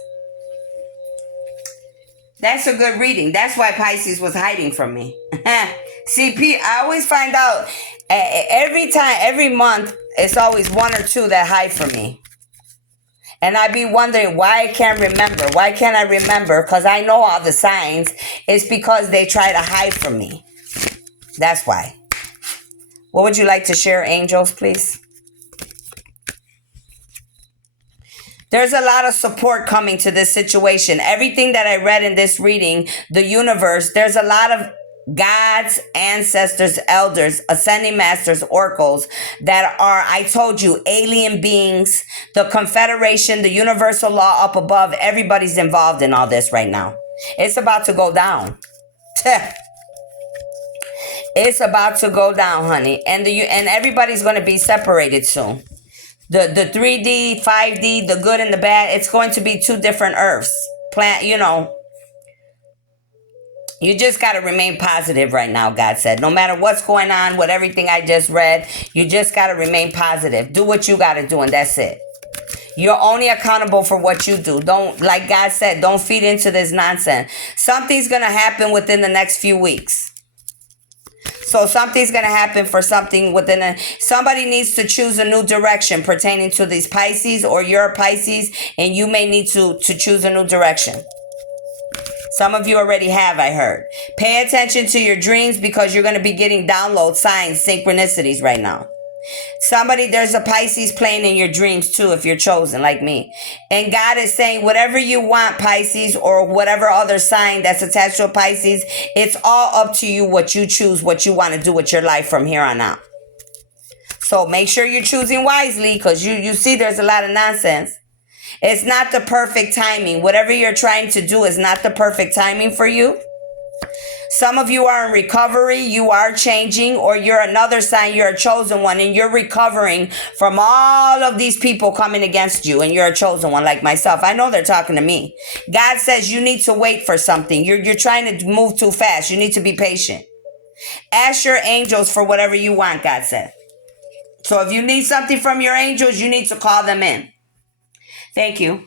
That's a good reading. That's why Pisces was hiding from me. See, I always find out every month, it's always one or two that hide from me. And I be wondering why I can't remember. Why can't I remember? Because I know all the signs. It's because they try to hide from me. That's why. What would you like to share, angels, please? There's a lot of support coming to this situation. Everything that I read in this reading, the universe, there's a lot of gods, ancestors, elders, ascending masters, oracles that are, I told you, alien beings, the confederation, the universal law up above. Everybody's involved in all this right now. It's about to go down. It's about to go down, honey. And everybody's going to be separated soon. The 3D, 5D, the good and the bad, it's going to be two different earths. You just got to remain positive right now, God said. No matter what's going on with everything I just read, you just got to remain positive. Do what you got to do, and that's it. You're only accountable for what you do. Don't, like God said, don't feed into this nonsense. Something's going to happen within the next few weeks. So something's going to happen for something somebody needs to choose a new direction pertaining to these Pisces, or you're a Pisces and you may need to choose a new direction. Some of you already have, I heard. Pay attention to your dreams because you're going to be getting download signs, synchronicities right now. There's a Pisces playing in your dreams too, if you're chosen like me. And God is saying, whatever you want, Pisces, or whatever other sign that's attached to a Pisces, it's all up to you what you choose, what you want to do with your life from here on out. So make sure you're choosing wisely, because you see there's a lot of nonsense. It's not the perfect timing. Whatever you're trying to do is not the perfect timing for you. Some of you are in recovery, you are changing, or you're another sign, you're a chosen one, and you're recovering from all of these people coming against you, and you're a chosen one like myself. I know they're talking to me. God says you need to wait for something. You're trying to move too fast. You need to be patient. Ask your angels for whatever you want, God said. So if you need something from your angels, you need to call them in. Thank you.